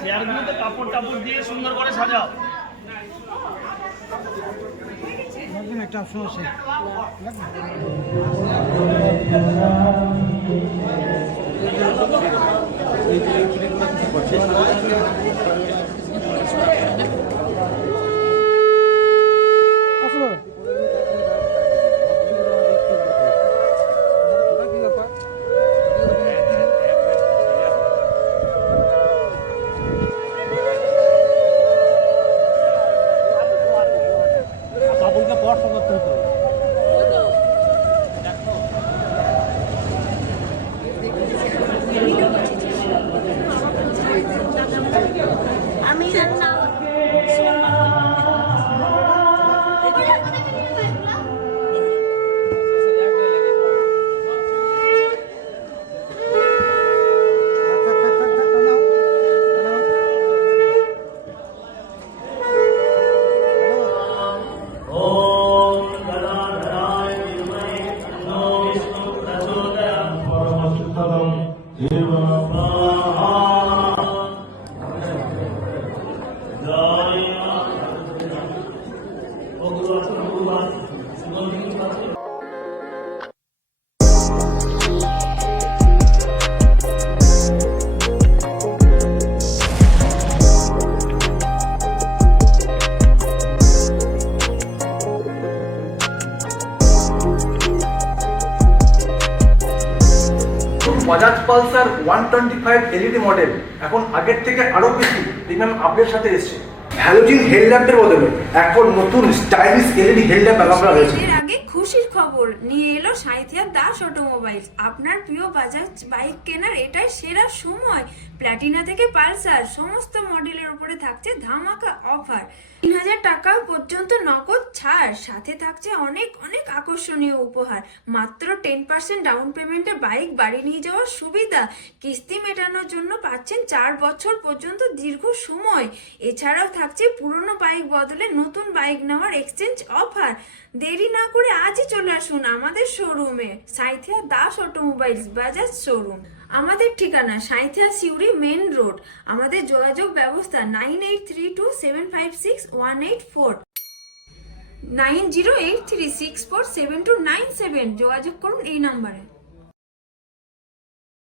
চেয়ারগুলোতে কাপড় টাপড় দিয়ে সুন্দর করে সাজাও। একটা অপশন আছে। বাবুলকে পড়াশোনা করতে হতো। আমি রান্না বাজাজ পালসার 125 এলইডি মডেল এখন আগের থেকে আরো বেশি প্রিমিয়াম আপডেটের সাথে এসেছে। হ্যালোজেন হেডল্যাম্পের বদলে এখন নতুন স্টাইলিশ এলইডি হেডল্যাম্প ব্যবহার হয়েছে। এর আগে খুশির খবর নিয়ে এলো সাঁইথিয়া দাস অটোমোবাইলস। আপনার প্রিয় বাজাজ বাইক কেনার এটাই সেরা সময়। প্ল্যাটিনা থেকে পালসার সমস্ত মডেলের উপরে থাকছে ধামাকা অফার। 3000 টাকা পর্যন্ত নগদ ছাড়, সাথে থাকছে অনেক অনেক আকর্ষণীয় উপহার। মাত্র 10% ডাউন পেমেন্টে বাইক বাড়ি নিয়ে যাওয়ার সুবিধা। কিস্তি মেটানোর জন্য পাচ্ছেন 4 বছর পর্যন্ত দীর্ঘ সময়। এছাড়াও থাকছে পুরনো বাইক বদলে নতুন বাইক নেওয়ার এক্সচেঞ্জ অফার। দেরি না করে আজই চলে আসুন আমাদের শোরুমে, সাঁইথিয়া দাস অটোমোবাইলস বাজাজ শোরুম। আমাদের ঠিকানা সাঁইথিয়া সিউড়ি মেন রোড। আমাদের যোগাযোগ ব্যবস্থা 9832756184, 9083647297। যোগাযোগ করুন এই নম্বরে।